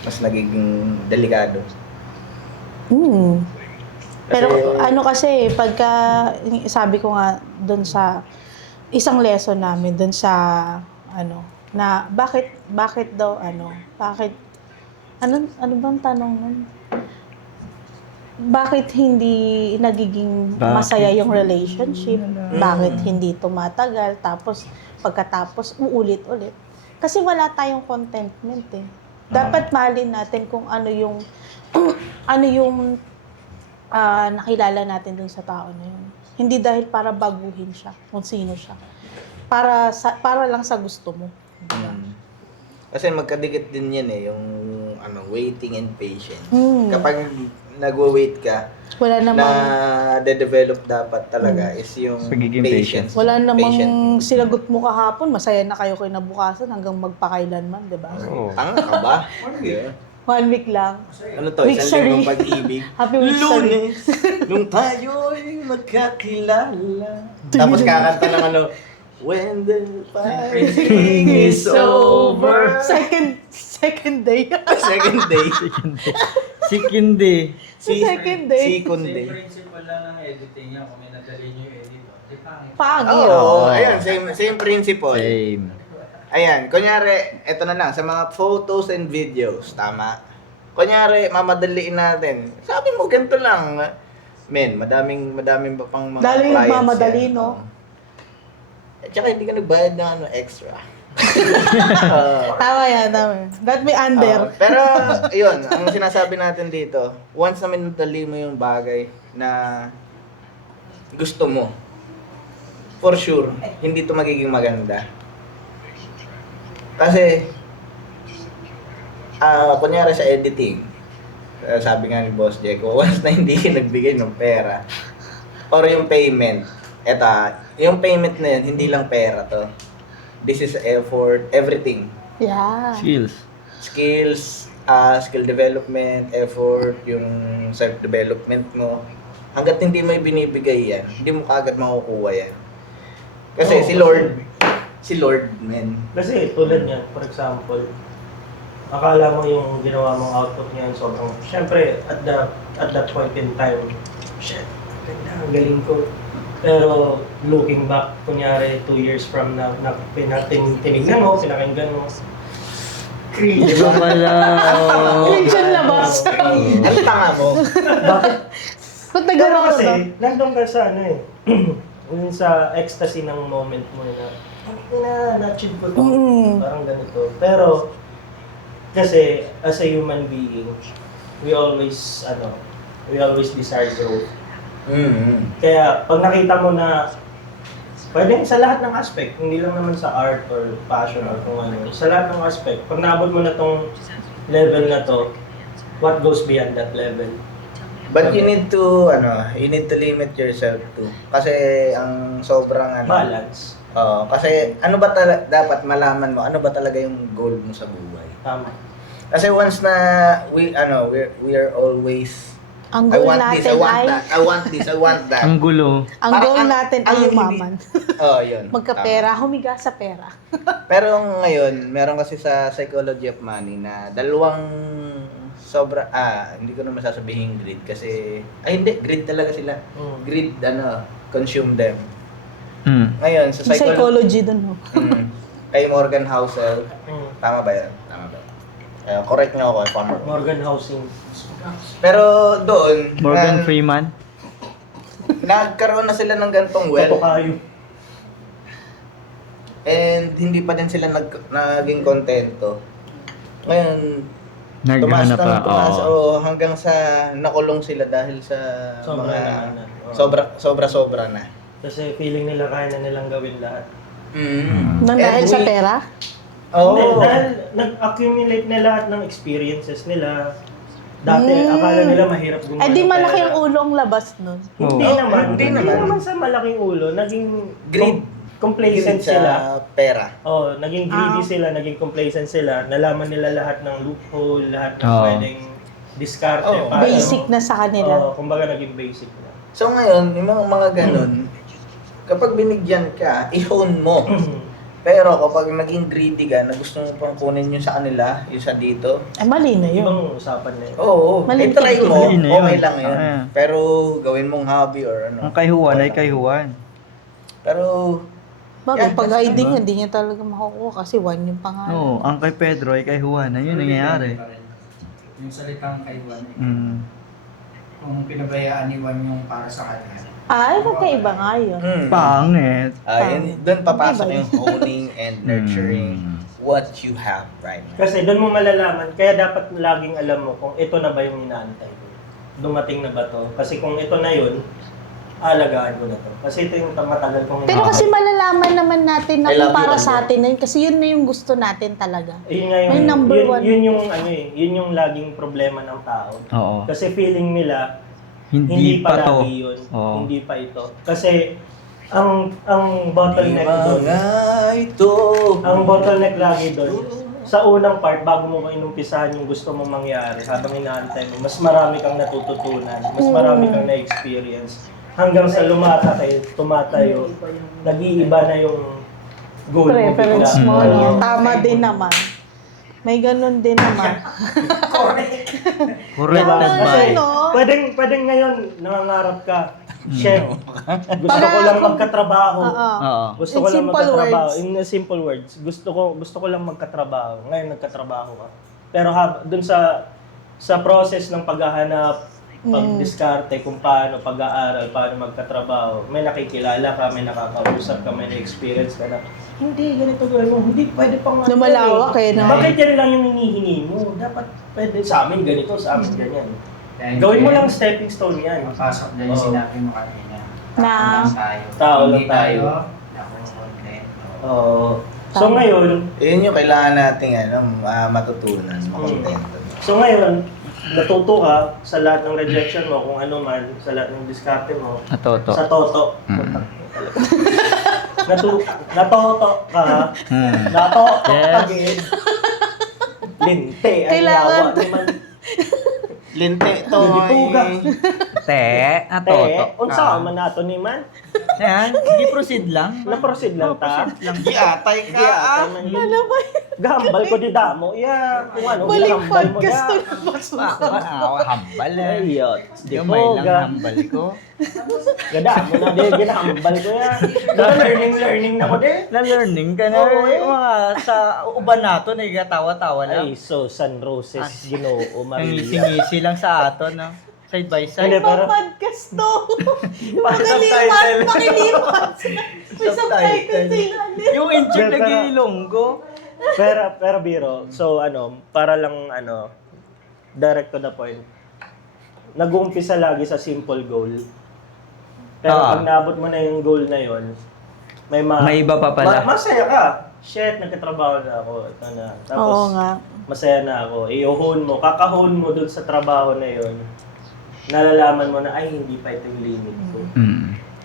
mas nagiging delikado. Hmm. Pero Kasi- ano kasi, pagka, sabi ko nga doon sa isang lesson namin, doon sa, ano, na bakit daw, ano bang tanong nun? Bakit hindi nagiging Bakit? masaya yung relationship? Mm. Bakit hindi tumatagal? Tapos, pagkatapos, uulit-ulit. Kasi wala tayong contentment eh. Dapat mahalin natin kung ano yung, ano yung nakilala natin dun sa tao na yun. Hindi dahil para baguhin siya, kung sino siya. Para lang sa gusto mo. Kasi magkadikit din yan eh, yung ano, waiting and patience. Hmm. Kapag nagwa-wait ka, Wala na namang, de-develop dapat talaga is yung Pagiging patience. wala Patient. namang sinagot mo kahapon, masaya na kayo kinabukasan hanggang magpakailanman, di ba? Oo. Tanga ka ba? Yeah. 1 week lang. Ano to? Isang Wixery. linggong pag-ibig. Happy Wixery. Lunes, nung tayo'y magkakilala. Tapos kakanta ng ano, when the fighting is over. Second day. Second day. Sikindi. Second day. Second day. Principle lang ng editing niya, kung may nadali niyo yung editor, di pangit. Pangit. Oo, Oo. ayun, same principle. Same. Ayan, kunyari, eto na lang, sa mga photos and videos, tama? Kunyari, mamadaliin natin. Sabi mo, ganito lang. Men, madaming pa pang mga Dahil clients nagmamadali, yan. no? Oo. At saka hindi ka nagbayad ng ano, extra. Tama yan, tama. That may under. Pero, yun, ang sinasabi natin dito, once na minadali mo yung bagay na gusto mo, for sure, hindi to magiging maganda. Kasi, kunyari sa editing, sabi nga ni Boss Jeko, once na hindi ka nagbigay ng pera, or yung payment, yung payment na yun, hindi lang pera to. This is effort, everything. Yeah. Skills. Skills, skill development, effort, yung self-development mo. Hanggat hindi mo binibigay yan, hindi mo kagad makukuha yan. Kasi si Lord, men. Kasi tulad niyan, for example, akala mo yung ginawa mong output niyan sobrang, syempre, at that point in time, shit, ganda, ang galing ko. Pero looking back, kunyari 2 years from now, tinignan mo, pinakinggan mo, cringe. Iba pala. Cringe ang labas. Ang tanga mo. Bakit? Ba't Pero nagawa ko kasi, to? nandun ka sa ano eh, yun sa ecstasy ng moment mo na na-achieve ko to, Mm. parang ganito. Pero, kasi, as a human being, we always desire growth. Kaya, pag nakita mo na, pwede sa lahat ng aspect, hindi lang naman sa art or passion or kung ano, sa lahat ng aspect, pag naabot mo na tong level na to, what goes beyond that level? But you need to limit yourself too. Kasi ang sobrang Balance. kasi ano ba dapat malaman mo, ano ba talaga yung goal mo sa buhay? Tama. Kasi once na we are always Ang I goal want this, natin I want ay, that, I want this, I want that. Ang gulo. ang Parang goal natin ay hindi- yumaman. Yun. Magkapera, humiga sa pera. Pero ngayon, meron kasi sa Psychology of Money na dalawang hindi ko na masasabihin greed kasi, hindi, greed talaga sila. Greed, consume them. Ngayon, sa Yung psychology dun, no? Kay Morgan Housel, tama ba yan? Tama ba? Correct nyo ako if I'm wrong. Morgan Housing. Pero doon, Morgan Freeman. nagkaroon na sila ng gantong wealth Kayo. and hindi pa din sila naging kontento. Ngayon, Naghanap pa. tumaas, Oo. hanggang sa nakulong sila dahil sa Sobra mga naman na. Oo. sobra na. Kasi feeling nila kaya na nilang gawin lahat. Nang dahil And sa we- pera? Hindi, Oo. dahil nag-accumulate na lahat ng experiences nila. Dati, akala nila mahirap gumawa. Eh di ng malaki pera. yung ulong labas nun. Hindi Oo. naman. Hindi Hindi naman. naman sa malaking ulo. Naging Greed. complacent Sa sila. pera. Oh, naging greedy Ah. sila, naging complacent sila. Nalaman nila lahat ng loophole, lahat ng Oo. pwedeng diskarte. Oo. paano- Basic na sa kanila. Oo, kumbaga naging basic na. So ngayon, yung mga ganun, kapag binigyan ka, i-hone mo. Pero kapag naging greedy ka, na gusto mo pang kunin yung sa kanila, yung sa dito, Eh mali na yun. Ibang usapan na yun. oo, Mali try thinking. mo, Mali na yun. okay lang yun. Ah. Pero gawin mong hobby or ano. Ang kay Juan ay kay Juan. Pero, Bagay, Yan, pag kasi ID diba? nga, hindi niya talaga makukuha kasi one yung pangalan. Oo, ang kay Pedro ay kay Juan. Ayun nangyayari. Yung salitang kay Juan, Mm. kung pinabayaan ni Juan yung para sa kanya. Ay, magkaiba nga yun. Pangit. doon papasok Iba yun. yung honing and nurturing what you have right now. Kasi doon mo malalaman, kaya dapat laging alam mo kung ito na ba yung inaantay ko. Dumating na ba to? Kasi kung ito na yun, alagaan ko na to. Kasi ito yung matagal kong Pero kasi malalaman naman natin I na love kung para you, sa Aldo. atin na yun kasi yun na yung gusto natin talaga. Yun nga yung, May number yun, one. yun yung ano eh, yun yung laging problema ng tao. Oo. Kasi feeling nila, Hindi hindi pa pa to. lagi yun. Oo. Hindi pa ito. Kasi ang bottleneck doon, ito. ang bottleneck lagi doon, sa unang part, bago mo pa inumpisahan yung gusto mong mangyari, habang inaantay mo, mas marami kang natututunan, mas marami kang na-experience. Hanggang sa tumatayo, nag-iiba na yung goal mo Preference bigla. mo. Oo. Yan. Tama din naman. May ganun din naman. Correct Tama advice. din, no? Pwedeng ngayon, nangangarap ka, Chef, gusto Para ko lang kung- magkatrabaho. Oo. Oo. Gusto In ko lang simple magkatrabaho. words. In simple words, gusto ko lang magkatrabaho. Ngayon nagkatrabaho ka. Pero dun sa process ng paghahanap, pagdiskarte kung paano pag-aaral, paano magkatrabaho, may nakikilala ka, may nakakausap ka, may na-experience ka na. Hindi, ganito gawin mo. Hindi, pwede pang ano Lumalawak eh, no? Bakit yan lang yung hinihingi mo? Dapat pwede sa amin ganito, sa amin ganyan. Dahil Gawin mo kaya, lang stepping stone yan. Mapasok na yung Oo. sinabi mo kanina. Na- Tao lang tayo. Tao lang Hindi tayo. content. Oo. So Tama. ngayon, Yun yung kailangan nating matutunan, makontento. So ngayon, natuto ka sa lahat ng rejection mo, kung ano man, sa lahat ng diskarte mo, Natoto. sa toto. Mm. Natoto ka, nato Yes. agad. Linte, ang Kailangan yawa to. naman. Linte to. Gipuga. Te, natoto. Unsa man nato ni man? Yan, sige proceed lang. Na-proceed lang ta. Giatay ka. Iya, Ano ba? gahambal ko di damo. Ya, kung ano, Maling gahambal mo podcast to ya. na masuka. Hambal eh. Ayot, di Gamay po, lang hambal ko. Gada mo na di, ginahambal ko ya. Learning na ko di. Na-learning ka na. Oo, eh. Mga sa uban nato, nagkatawa-tawa lang. Ay, so San Roses, Ginoo, Ang Maria. ngisi-ngisi lang sa ato, no? Side by Hindi, side. pero- podcast to. Subtitle. Pakilipat. May subtitle sila. Yung inchik Pero- nag-iilonggo. pero biro, so para lang direct to the point. Nag-uumpisa lagi sa simple goal. Pero pag naabot mo na yung goal na yon, May iba pa pala. masaya ka. Shit, nagkatrabaho na ako. Ito na. Tapos, Oo nga. masaya na ako. I-hone mo, kakahone mo dun sa trabaho na yon. Nalalaman mo na, ay, hindi pa ito yung limit ko.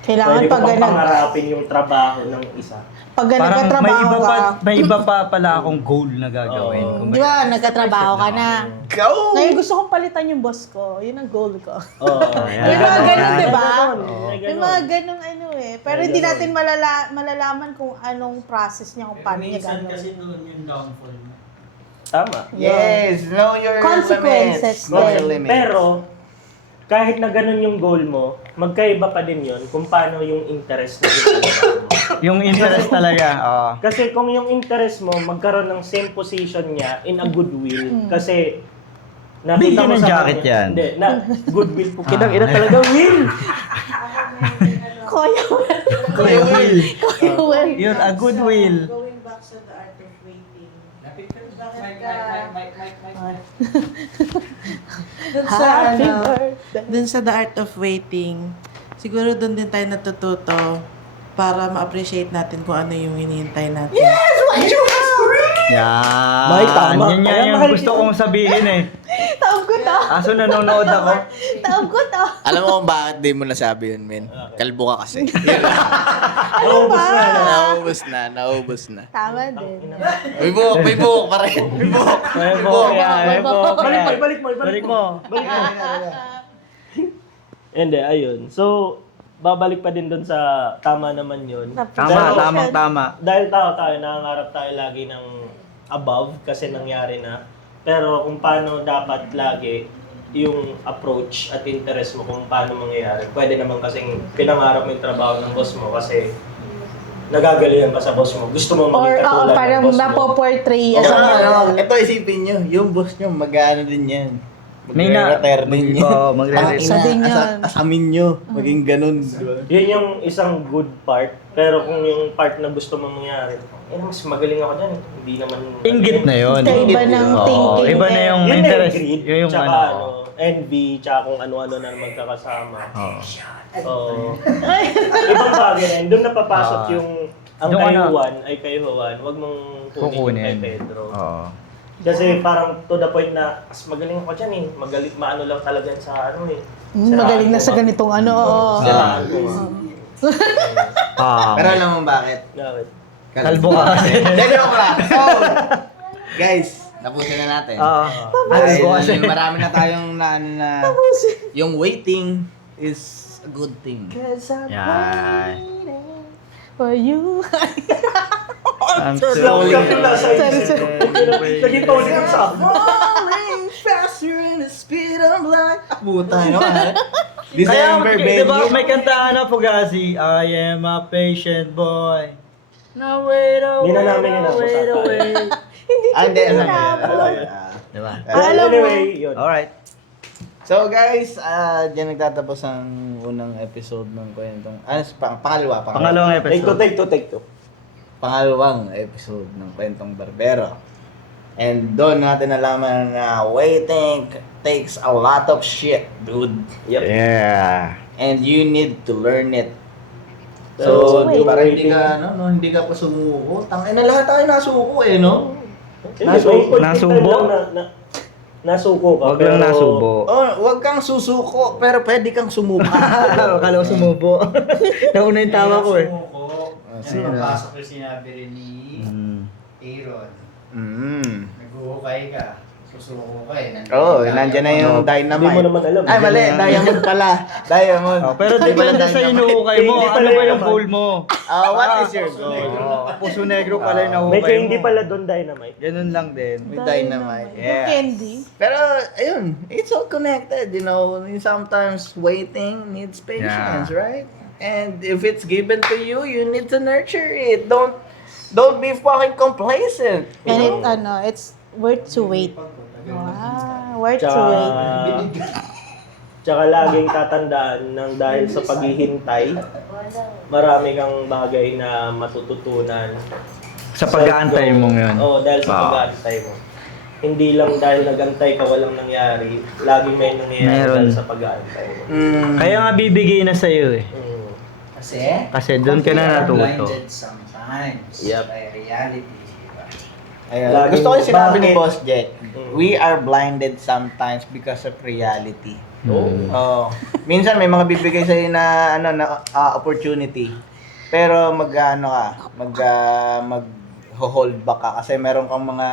Kailangan Pwede ko pag pang ganag pangarapin yung trabaho ng isa. pag Parang may nagkatrabaho iba ka. pa, may iba pa pala akong goal na gagawin. Oo. Kung Di ba, nagkatrabaho ka na. Go! Ngayon gusto kong palitan yung boss ko. Yun ang goal ko. Oo. Ayan. May mga ganun, di ba? May May mga ganun Pero May hindi ganun. natin malalaman kung anong process niya, kung paano niya Minsan gagawin. kasi doon yung downfall mo. Tama. Yes, know your Consequences limits. Know din. your limits. Pero, kahit na ganun yung goal mo, magkaiba pa din yun kung paano yung interest na ginagawa mo. Yung interest talaga. Oo. Kasi kung yung interest mo, magkaroon ng same position niya in a goodwill. Kasi, Bigyan ng jacket kanya- yan. Hindi, na goodwill po. Kinang ina talaga, Will! Kuya Will. Kuya Will. Kuya Will. You're a good will. Going back sa the art of waiting. Lapit ka. Bakit Mic. Dun sa Happy ano, birthday. dun sa the art of waiting, siguro dun din tayo natututo para ma-appreciate natin kung ano yung hinihintay natin. Yan. May tama. Yan Kaya yung mahal gusto kita. kong sabihin eh. Taob ko to. Kaso nanonood ako. Taob ko to. Alam mo kung bakit di mo nasabi yun, men? Kalbo ka kasi. Naubos na. Naubos na. Tama din. May buhok pa rin. May buhok. May buhok yan. May buhok yan. Balik mo. Hindi, ayun. So, babalik pa din doon sa tama naman yun. Tama. Dahil tayo, nangangarap tayo lagi ng above kasi nangyari na. Pero kung paano dapat lagi yung approach at interest mo kung paano mangyayari. Pwede naman kasing pinangarap mo yung trabaho ng boss mo kasi nagagalingan ka sa boss mo. Gusto mo Or maging katulad ng parang boss mo. napoportray as Ito, a ito isipin nyo, yung boss nyo, mag-ano din yan. May na- Mag-retire din yan. Oo, magre-retire. Isa din yun. Asamin nyo, maging ganun. Yun yung isang good part. Pero kung yung part na gusto mo mangyari, mas magaling ako dyan. Hindi naman... Inggit na yun. iba ng Oo, thinking. iba na yung Yun na interest. yung greed, Yun yung tsaka ano. envy, tsaka kung ano-ano na magkakasama. Oo. So, ibang bagay na yun. Doon napapasok yung ang Yung kay ano, Juan ay kay Juan. Huwag mong kunin yung kay Pedro. Oo. Kasi parang to the point na, as magaling ako dyan eh. Magaling, maano lang talaga yan sa ano eh. Magaling na sa ganitong ano. Oo. Siraan ko. Pero alam mo bakit? Bakit? Kalbo ka kasi. Dali ako lang. So, guys, tapusin na natin. Oo. Kalbo kasi. Dahil marami na tayong na yung waiting is a good thing. Yan. For you. I'm Sorry. Naging tone yung sa Falling faster in the speed of light. Puta, no? Kaya, December, di baby. ba may kantaan na Fugazi, I am a patient boy. No, wait, Hindi na namin wait. Hindi, alam mo Tinapos. yun. Di ba? Alam mo. Anyway, yun. Alright. So guys, diyan nagtatapos ang unang episode ng kwentong, pangalawang Pangalawang episode. Take two. pangalawang episode ng Kwentong Barbero. And doon natin nalaman na waiting takes a lot of shit, dude. Yep. Yeah. And you need to learn it. So, So, di para hindi ka, hindi ka pa sumuko. Tangina, lahat tayo nasuko eh, no? Nasubo? Nasuko ka. Huwag lang nasubo. Oh, wag kang susuko, pero pwede kang sumuka. Akala ko sumubo. Nauna yung tawa ko eh. Sino? Napasok yung sinabi rin ni Aaron. Nag-uhukay ka. Susuko ka eh. Nandiyan na yung dynamite. Hindi mo naman alam. Ay, mali. Diamond pala. Diamond. Oh, pero di ba sa inuukay mo? Hindi Ano pala ba yun yung naman. goal mo? What is your goal? Puso negro pala yung naukay mo. Medyo hindi pala doon dynamite. Ganun lang din. May dynamite. Yes. Candy. Pero, ayun, it's all connected, you know. Sometimes waiting needs patience, right? And if it's given to you, you need to nurture it. Don't be fucking complacent. And it's worth to wait. Wow, worth to wait. Tsaka laging tatandaan ng dahil sa paghihintay, marami kang bagay na matututunan. Sa pag-aantay mong yun. Oo, dahil sa Wow. pag-aantay mo. Hindi lang dahil nag-antay ka walang nangyari, laging may nangyayari Meron. dahil sa pag-aantay mo. Kaya nga bibigay na sa'yo eh. Kasi doon ka na natuto. blinded sometimes. Yep. By reality. Diba? Ayun. Laging Gusto ko yung sinabi ni bakit? Boss Jack. We are blinded sometimes because of reality. Oh. Minsan may mga bibigay sa'yo na opportunity. Pero mag-hold back ka kasi meron kang mga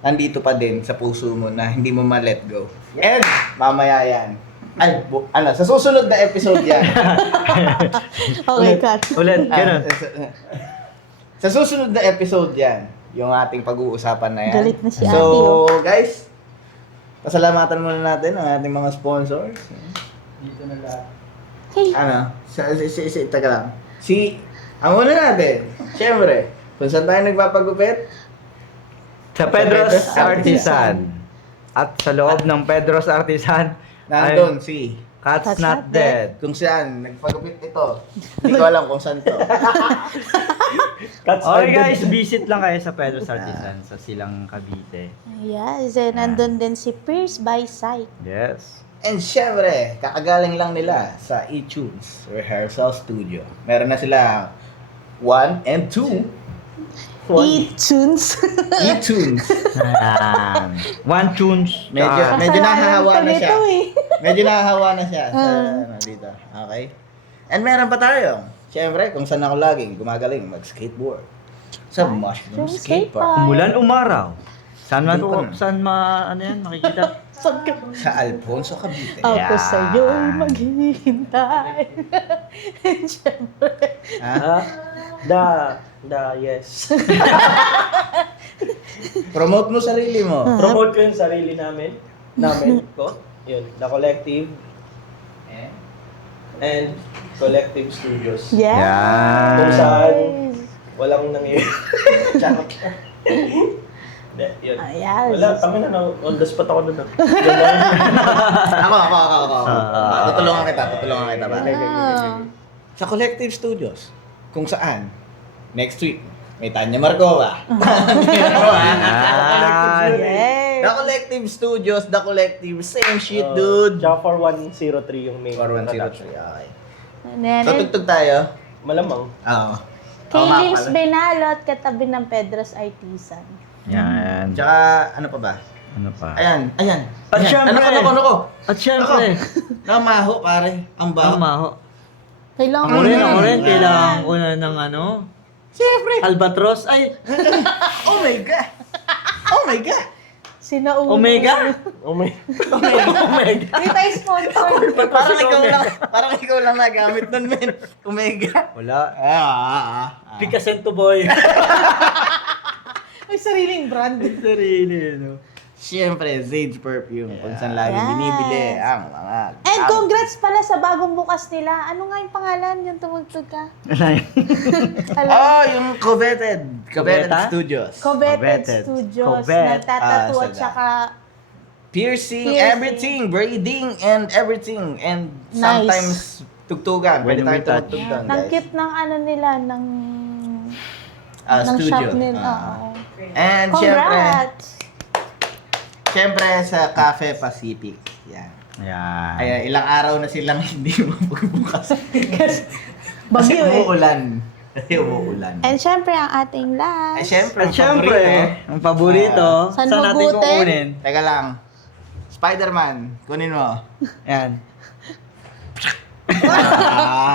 nandito pa din sa puso mo na hindi mo ma-let go. And mamaya yan. Ay, sa susunod na episode yan. Okay, cut. Ulit, ganun. Sa susunod na episode yan, yung ating pag-uusapan na yan. Galit na si So, Ate, oh. guys, pasalamatan muna natin ang ating mga sponsors. Dito na lahat. Hey. Teka lang. Ang una natin, syempre, kung saan tayo nagpapagupit, Sa Pedro's Artisan. At sa loob ng Pedro's Artisan, nandun si Cat's Not Dead. kung saan nagpagupit ito. Hindi ko alam kung saan to. Okay guys, visit lang kayo sa Pedro's Artisan sa Silang Cavite. Yes, and nandun din si Pierce by Sight. Yes. And syempre, kakagaling lang nila sa eTunes Rehearsal Studio. Meron na sila 1 and 2. E-tunes. E-tunes. One tunes. Medyo nahahawa na siya. Ito eh. Medyo nahahawa na siya sa ano, dito. Okay? And meron pa tayo. Siyempre, kung saan ako laging gumagaling mag-skateboard. Sa Mushroom Skate Park. Umulan umaraw. Saan man Doon pa. saan ano yan makikita? Sa Alfonso, Cavite. Ako sa'yo'y maghihintay. And syempre, Ha? Yes. Promote mo sarili mo. Promote ko yung sarili namin ko. Yun, The Collective and Collective Studios. yes. Yan. Kung saan walang nangyayari. Charot. Hindi, yun. Ayan. Wala, kami na on the spot ako doon. Ako. Tutulungan kita ba? Ah. Sa Collective Studios, kung saan, next week, may Tanya Marcova. Yes. The Collective Studios, The Collective, same shit, dude. Tsaka 4103 yung main 4103. production. Okay. Then, So, tugtog tayo. Malamang. Oo. kay Oo nga Lims pala. Benalot, katabi ng Pedro's Artisan. Yan. Tsaka, ano pa ba? Ano pa? Ayan. At syempre. Ano ko? At syempre. Namaho, pare. Ang baho. Maho. Kailangan Ako rin, yan. kailangan ko na ng ano. Siyempre. Albatros. Ay, Oh my God. Oh my God. Sinauna. Omega. Oh my. Omega. Hindi tayo sponsor. Parang ikaw lang nagamit nun, men. Omega. Wala. Picasso. boy. May sariling brand. Sarili, no? Siyempre, Zage Perfume. Kung saan lagi Yes. binibili ang mga... And congrats pala sa bagong bukas nila. Ano nga yung pangalan? Yung tumugtog ka? Alam. Oh, yung Coveted Coveta? Studios. Coveted Coveted. Studios. Covet. Nagtatattoo Ah, at sa saka Piercing, Piercing. everything, braiding, and everything. And Nice. sometimes tugtugan. Pwede When tayo we touch. tumugtugan, ng guys. cute ng ano nila, ng ng Studio. shop nila. Oo. And syempre, Congrats! syempre sa Cafe Pacific. Yan. Yan. Kaya ilang araw na silang hindi magbukas. Kasi Bagyo eh. umuulan. Kasi umuulan. And syempre, ang ating Ay, last. syempre, At syempre, ang paborito, San saan natin hugutin? kukunin? Teka lang. Spider-Man, kunin mo. Yan.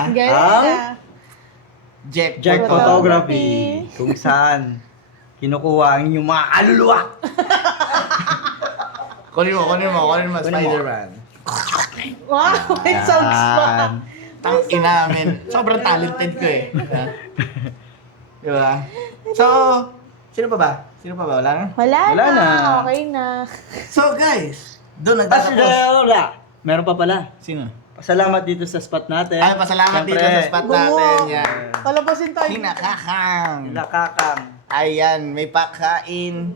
Guys, Ang- Jack Jack Photography. Photography. Kung saan kinukuha ang inyong mga kaluluwa. Kunin mo, Spider-Man. wow, may songs pa. Yan. Tang inamin. Sobrang talented ko eh. Ha? Di ba? So, sino pa ba? Wala na? Wala Wala na. na. Okay na. So guys, doon Ah, nagtatapos. meron pa pala. Sino? Pasalamat dito sa spot natin. Ay, pasalamat dito sa spot natin. Yan. Palabasin tayo. Kinakakang. Nakakang. Ayan, may pakain.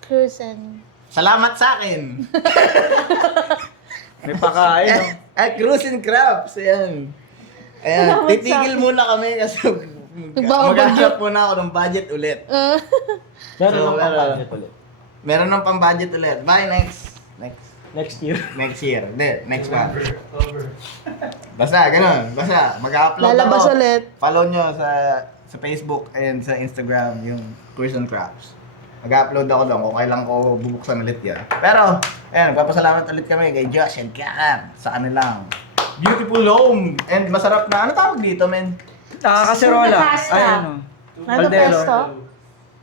Cruisen. Salamat sa akin. May pakain. no? At Cruise and Crabs. Ayan. Ayan, Salamat titigil sa- muna kami kasi Nagbabagyo. maghahanap muna ako ng budget ulit. Meron So, ng meron. pang-budget ulit. Meron ng pang-budget ulit. Bye, next Next year. year. Hindi, next month. Basta, ganun. Basta, mag-upload Lalabas ako. ulit. Follow nyo sa Facebook and sa Instagram yung Cruise and Crabs. Mag-upload ako doon kung kailan ko bubuksan ulit yan. Pero, ayan, nagpapasalamat ulit kami kay Josh and Kian sa kanilang beautiful home. And masarap na, ano tawag dito, men? Nakakaserola. Tuna pasta. Ay, ano? Ano Caldero. pesto?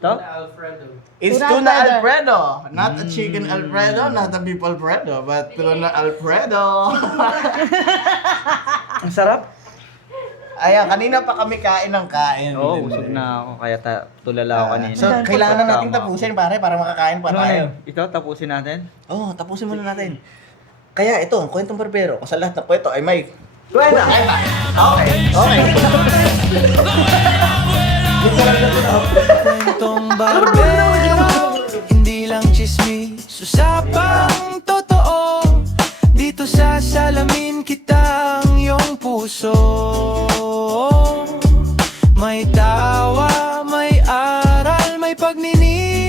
To? Alfredo. It's Tuna tuna Alfredo. Alfredo. Not a chicken Alfredo, not a beef Alfredo, but tuna Alfredo. Ang sarap. Ayan, kanina pa kami kain ng kain. Oo, busog na ako. Kaya tulala ako kanina. So, kailangan na natin Tama. tapusin, pare, para makakain pa Ano tayo. yun? Ito, tapusin natin. Oo, tapusin muna natin. Kaya ito, ang kwentong barbero, kung sa lahat ng kwento ay may... Kwenta! Okay. Kwentong barbero, hindi lang chismis, usapang totoo. Dito sa salamin kita ang iyong puso. May tawa, may aral, may pagninilay.